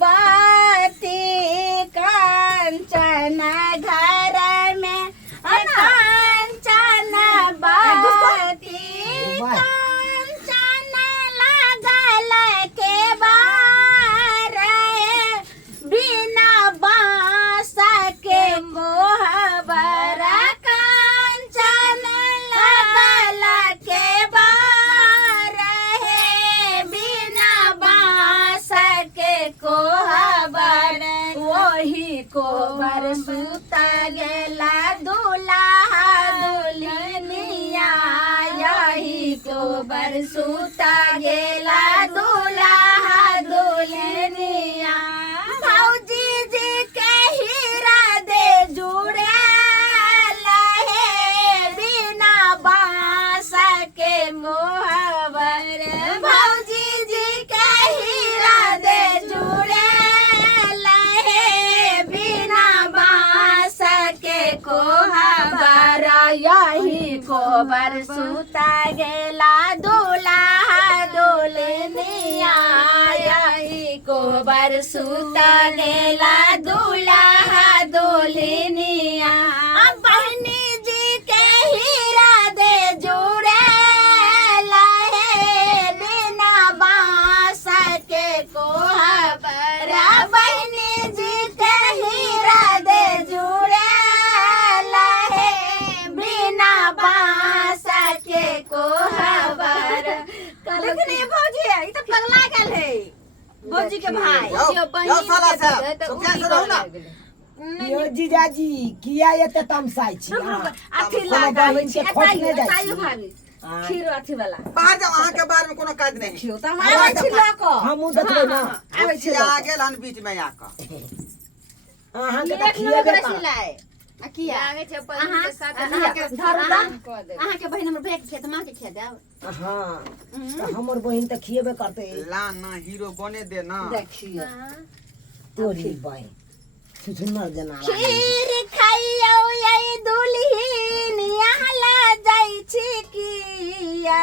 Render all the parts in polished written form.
बाती कांचन घर में कांचन बाती कांचन लागल के बार बिना बांस के कोहबर कांचन लागल के बार बिना बांस के कोहबर वही कोहबर सुता गेला दुल्हा दुल्हनिया यही कोहबर सुता गेला दुल्हा दुल्हनिया भौजी जी के हीरा दे जुड़े लहे बिना बांस के मोहबर भौजी जी के हीरा दे जुड़े लहे बिना बांस के कोहबर यही कोहबर सुता गेला दुल्हा दुल्हनिया यही कोहबर सुता गेला दुल्हा दुल्हनिया बहनी जी के हीरा दे जुड़े लहे बिना बांस के कोहबर बहनी जी के हीरा दे जुड़े लहे बिना बांस के कोहबर देखनी भौजी ई तो पगला गेल है भौजी के भाई यो साला साहब सुखिया से रहू ना यो जीजाजी किया एते तमसाई छी अथी लगाबै छी एताइयो भाभी खीर अथी वाला बाहर जाओ अहाँ के बारे में कोनो काज नहीं खियो त हम आबै छी ल क हमहु देखबै ना आबै छी आ गेल हन बीच में आके अहाँ के खिएबे सिलाए आ किया आगे छै बहिन के साथ अहाँ के बहिन हमर भेट खेत मां के खे देब हां त हमर बहिन त खिएबे करते ला ना हीरो बने दे ना देखियो तोरी बहिन सुनर जना खीर खाइयो ये दुल्हन यहाँ ला जाई छी किया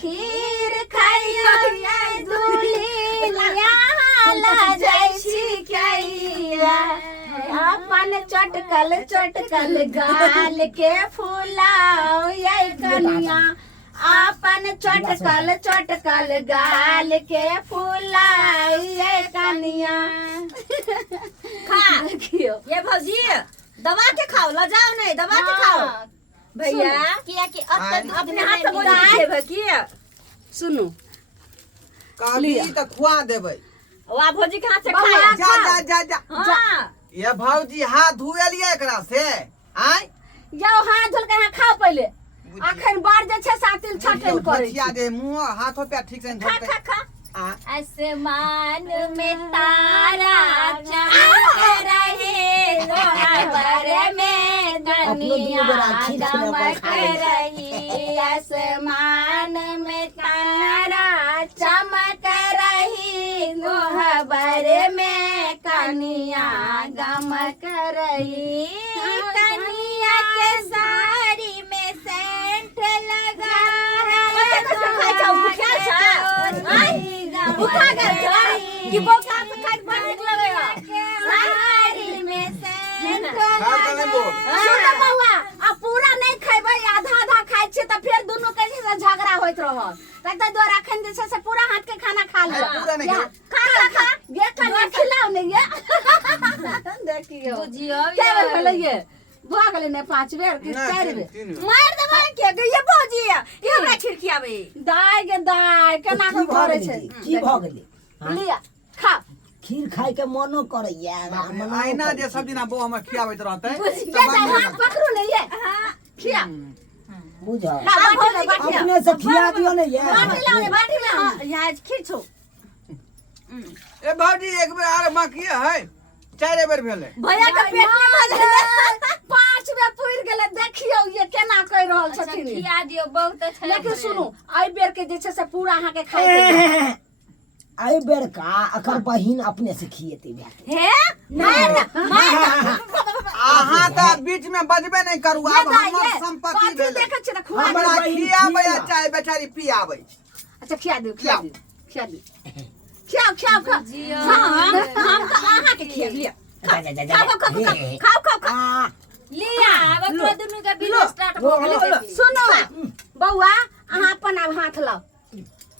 खीर खाइयो ये दुल्हन यहाँ ला जाई छी किया अपन चटकल चटकल गाल के फुलाओ ये कनिया अपन चटकल चटकल गाल के फुलाओ ये कनिया खा देखियो ये भौजी दबा के खाओ ल जाओ नहीं दबा के खाओ भैया किया कि अपने हाथ से बोली देबे की सुनो कहली त खुआ देबै वा भौजी के हाथ से बउआ, खाए जा जा जा जा हां ये भौजी हाथ धुए लिए एकरा से आय जाओ हाथ धोल के यहाँ खाओ पहले अखन बार जे छै सातिल छटन करे बचिया दे मुंह हाथों पे ठीक से धर खा खा आसमान में तारा चमक रहे लोहार में दुनिया चमक रही आसमान में तारा चमक रही लोहार में कनिया गमक रही कनिया के साड़ी में सेंट लगा भूखा गल कि बोका से खाइत बड़ नीक लगेगा साड़ी में सेंट सुन बउआ आ पूरा नहीं खैबै आधा आधा खाइ छै त फेर दुनू के से झगड़ा होइत रहत तक द्वारा अखन जे छै से पूरा हाथ के खाना खा ले पूरा नहीं खा खा खा ये कनिया खिलाओ ने ये देखियो बुझियो के बेर भेलै ये भऽ गेलै ने 5 बेर कि 4 बेर मार देबे के ये भौजी ये हमरा खिड़कियाबे दाय गे दाय केना के करे छै की भ गेलै लिया खा खीर खाय के मनो करैया आईना जे सब्जी ना बो हमर खियाबैत रहतै ये हाथ पकड़ू ने ये खिया बुझा बाटी अपने से खिया दियो ने ये बाटी में हां यहाँ खीर छो ए भौजी एक बेर आर बाकी है 4 बेर भेलै भैया के पेट में भज 5 बेर पुर गेले देखियो ये केना कह रहल छथिन खिया दियो बहुत अच्छा लेकिन सुनु आई बेर के जे छै से पूरा अहाँ के खाए के आई बेर का अकर बहिन अपने से खिएते हे मार अहाँ तो बीच में बजबे नहीं करू अब हमर संपत्ति भेल देखे छ त खुआ हमरा खियाबै चाहे बेचारी पियाबै अच्छा खिया दे खिया दे खियाओ खियाओ हां हम तो अहाँ के खिया लिया खाओ लिया अब तोरा दुनू के बिल स्टार्ट हो गेलै सुनो बौआ अहाँ अपन अब हाथ लाओ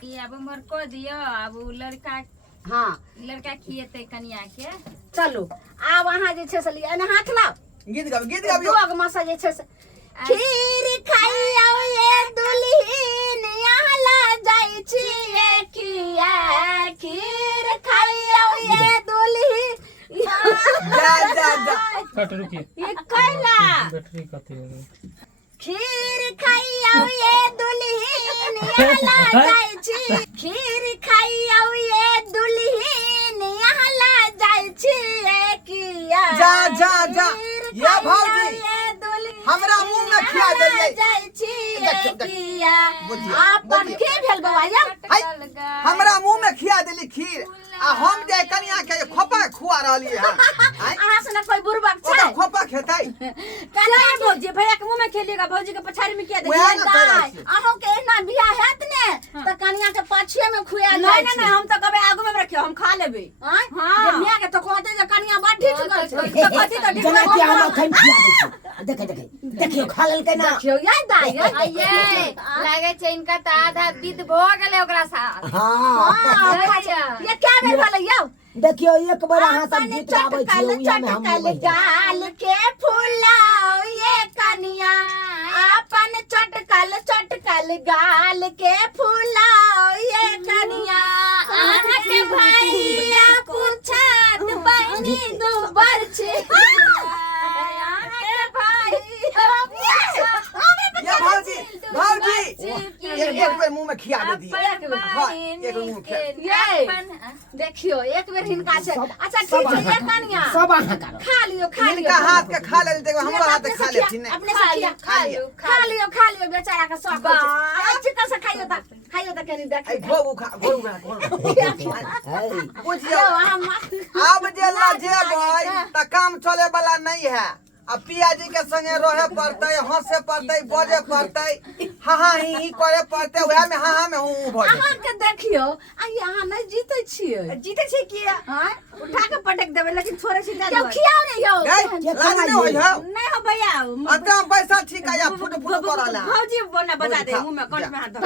ई अब हमर को दियो अब उ लड़का हाँ लड़का खिएते कन्या के चलो आब अहाँ जे छै से लिया ने हाथ लाओ गीत गाबियो दोग मासा जे छै से खीर खाइयो ये दुल्हन यहाँ ला जाइ छी किया खीर खाइयो ये दुल्हन जा कट रुकी ये कैला बैटरी कथी हो गई खीर खाइयो ये दुल्हन यहाँ ला जाइ छी खीर खाइयो ये दुल्हन यहाँ ला जाइ छी किया जा ये भौजी हमरा मुंह में खिया देलिए जाइ छी किया बुझिए, अपन बुझिए। के भेल बौआ या हमरा मुंह में खिया देली खीर आ हम जे कन्या के खोपा खुआ रहलिए हां अहाँ से न कोई बुरबक ओकर छै खोपा खेतै कन्या भौजी भैया के मुंह में खेलिएगा भौजी के पछाड़ी में किया वएह देखिए न कहै छी। अहों के एना बियाह हैत ने त कन्या के पाछिए में खुया नहीं जाय नहीं नहीं हम तो कबे आगू में रखियो हम खा लेबे हां हाँ। मियां के तो कहते जे कन्या बड़ ठीक गल छै तो कथी तो जना कि हम अखन खिया दै छी देखियो खा लेलकै ना देखियो याद दाई ये लागे छै इनका त आधा विध भ गेलै ओकरा साथ हां ये क्या बेर भेलै यौ देखियो एक बार अहाँ सब गीत गाबै छी ओहिया में हम गाल के फुलाओ ये कन्या अपन चटकल गाल के फुलाओ ये कन्या अहाँ के भैया पूछत बहनी दुबर छी अहाँ के ये भौजी एक बेर मुंह में खिया दे दिए एक बेर मुंह में खिया देखियो एक बेर हिनका छै अच्छा ठीक छै ये कन्या सब अहाँ करो खा लियो इनका हाथ के खा ले देखो हमरा हाथ से खा लेती नहीं अपने से खा लियो बेचारा का शौक है चिकन से खाइयो त कनी देख घोरू खा बुझियो हम अब जे लजेबै त काम चले वाला नहीं है अब पियाजी के संगे रहे पड़ते हंसे पड़ते बजे पड़ते हाँ ही करे पड़ते वह में हाँ में हूँ भज अहाँ के देखियो आई अहाँ नहीं जीते छियै जीते छी किया हां उठा के पटक देबे लेकिन छोड़े छी यौ खियाओ ने यौ लाज नहीं होई हो नहीं हो भैया अतम पैसा ठीक है या फुट करला भौजी बोना बता दे मुंह में कंठ में हाथ धर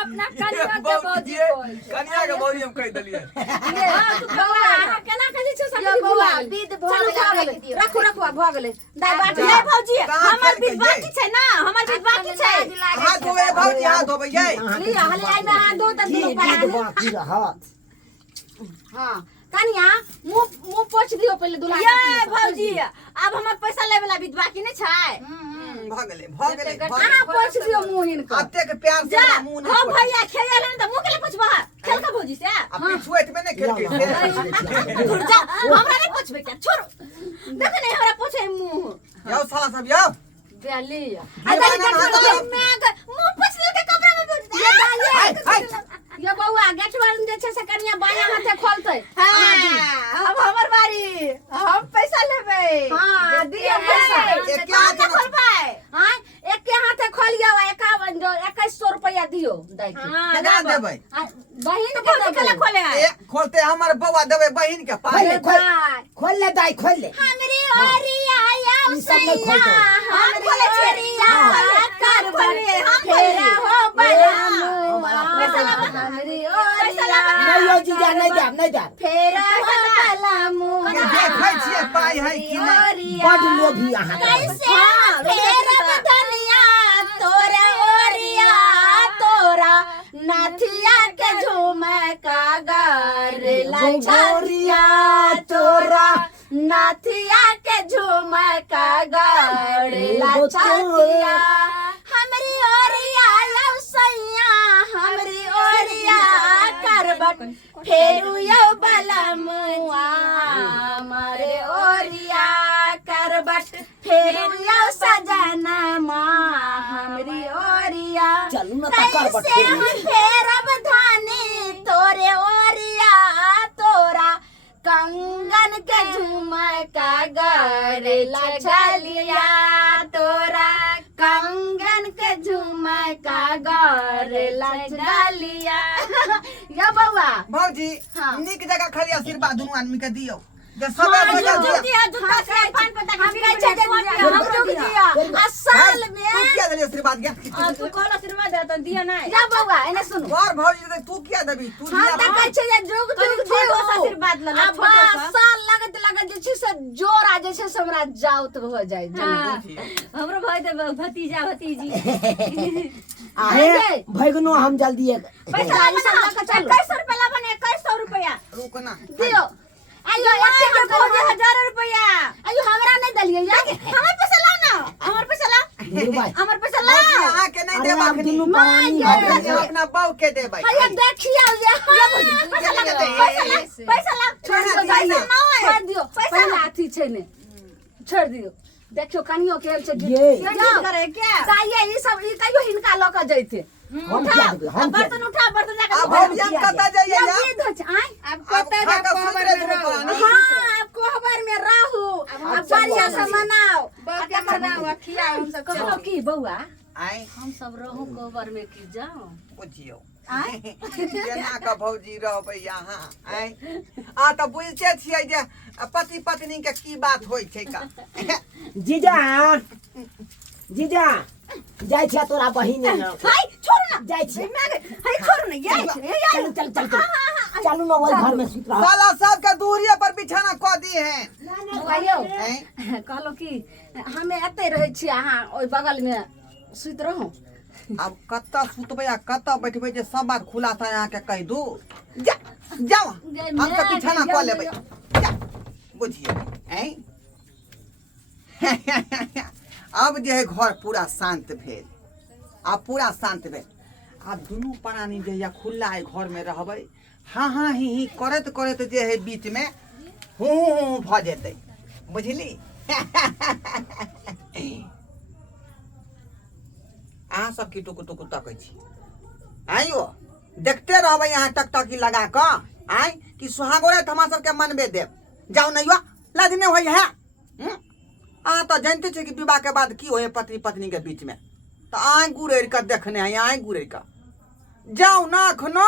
अपना कन्या के भौजी कन्या के भौजी हम कह देलिए बौआ अहाँ केना कहै छै सब बौआ विध भ गेलै रखू भ गेलै दाई बाटी ये भौजी हमर विध बाकी छै ना हमर विध बाकी छै हाथ धोबे भौजी हाथ धोबे ये लिया हले आई में हाथ धो त दुनु की पैर बाकी रहत हां कन्या मुंह पोछ दियो पहले दुल्हा ये भौजी अब हमर पैसा ले वाला विध बाकी नहीं छै भगले अहाँ पोछ दियो मुंह हिनका अते के प्यार से मुंह हो नहीं भैया खेले न त मुंह के पूछबा खेल का भौजी से अब पिछुएट में नहीं खेल के दूर जा हमरा नहीं पूछबे क्या छोड़ देख नहीं हमरा पूछे मुंह यो साला सब यो लिया अरे मैं मुंह पूछ ले के कमरा में बोल ये बौआ गेट वाला जे छै से कन्या बाया हाथे खोलतै अब हमर बारी हम पैसा लेबे हां दियो पैसा एक के हाथ में खोलबाय हां एक के हाथे खोलियो 2100 रुपया दियो दाई के केना देबै बहिन के भौजी के खोले है एक खोलते हमर बौआ देबै बहिन के पास खोल ले दाई खोल ले हमरी ओरिया आया ई सब नहीं खोलते हम खोले ओरिया कर बोले हम फेरा हो बला हमरी ओरिया नहीं जीजा नहीं दे फेरा हो बला ये देखै छियै पाई है कि नहीं बड लोभी अहाँ कैसे फेरा धनिया तोरा ओरिया तोरा नाथिया के झुमका गर लाइछिया तोरा नाथिया के झुमका गर लाइछिया हमरी ओरिया यौ सैया हमरी ओरिया करबट फेरू यौ बलमुआ मारे ओरिया करबट फेरू यौ सजनमा हमरी ओरिया चलू ना त करबट कैसे हम फेरब धानी तोरे ओरिया तोरा कंगन के गलिया तोरा कंगन के झुमका गरेला गलिया या बउआ भौजी हाँ। निक जगह खाली आशीर्वाद दुनू आदमी के दियो जे सबे जगह साल में तू क्या देली आशीर्वाद के तू कहला आशीर्वाद दे त दिया नहीं या बउआ एने सुनु और भौजी दे तू क्या देबी तू हाँ दिया त कहै छै जे जुग जुग छोटो सा आशीर्वाद लला, अब छोटो सा। साल लगत जे छै से जोर आ जे छै से हमरा जाउत हो जाय हमरो भाई दे भतीजा भतीजी आहे भैगनो हम जल्दी पैसा चल 2100 रुपया लाबन 2100 रुपया रुक ना दियो आयो एते के भौजी 1000 रुपया आयो हमरा नहीं दलियो या हमर पैसा ला ना हमर पैसा ला भाई हमर पैसा ला भौजी अहाँ के नहीं अरे देबा आप के दुनू नहीं परानी भौजी अपना बाऊ के देबै भैया देखियो ये पैसा ला पैसा ला छोड़ छोड़ दियो दियो, छोड़ दियो पैसा अथी छै ने छोड़ दियो देखियो कनियो के छै ये जाओ करे क्या चाहिए ई सब ई कहियो हिनका ल के जैते हम क्या देबै हम क्या बर्तन उठा बर्तन अब जाकर भौजी हम कता जाइए या या विध छै आय अब अब खा के सुतरे दुनू परानी हां अब कोहबर में रहू अब बढ़िया से मनाओ बाके मनाओ खियाओ हम सब चलो की बउआ आय हम सब रहू कोहबर में की जाओ बुझियो जेना के भौजी रहबै यहाँ आय आ त बुझते छियै जे पति पत्नी के की बात होइ छै का जीजा जीजा जाइ छिया तोरा बहिन ने हाय छोड़ ना जाइ छिया हाय छोड़ ना ये चल चल चल चलू ना वही घर में सुत रहा साला सब के दूरिये पर बिछाना क दी है आयो हैं? कहलो कि हमे एते रहै छी अहाँ ओइ बगल में सुत रहू अब कत्ता सुतबै आ कत्ता बैठबै जे सब बात खुलासा यहाँ के कह दू जा जाओ हम सब बिछाना क लेबै जा बुझिए हैं अब जे है घर पूरा शांत भेल अब पूरा शांत भेल अब दुनू प्राणी जे या खुला है घर में रहबै हाँ हाँ ही करत करत जे है बीच में हूँ भ जेतै बुझली अहाँ सब की टुकु टुकु तकै छी आइयो देखते रहबै यहाँ टकटकी लगा कऽ आय कि सुहागोरे हमरा सबके मनबे देब जाउ नहीं लाज नहीं होइ है अहाँ तो जानते छी कि विवाह के बाद की होय पति पत्नी के बीच में तो आय गुड़ेर के देखने हैं आय गुड़ेर के जाउ ना अखनो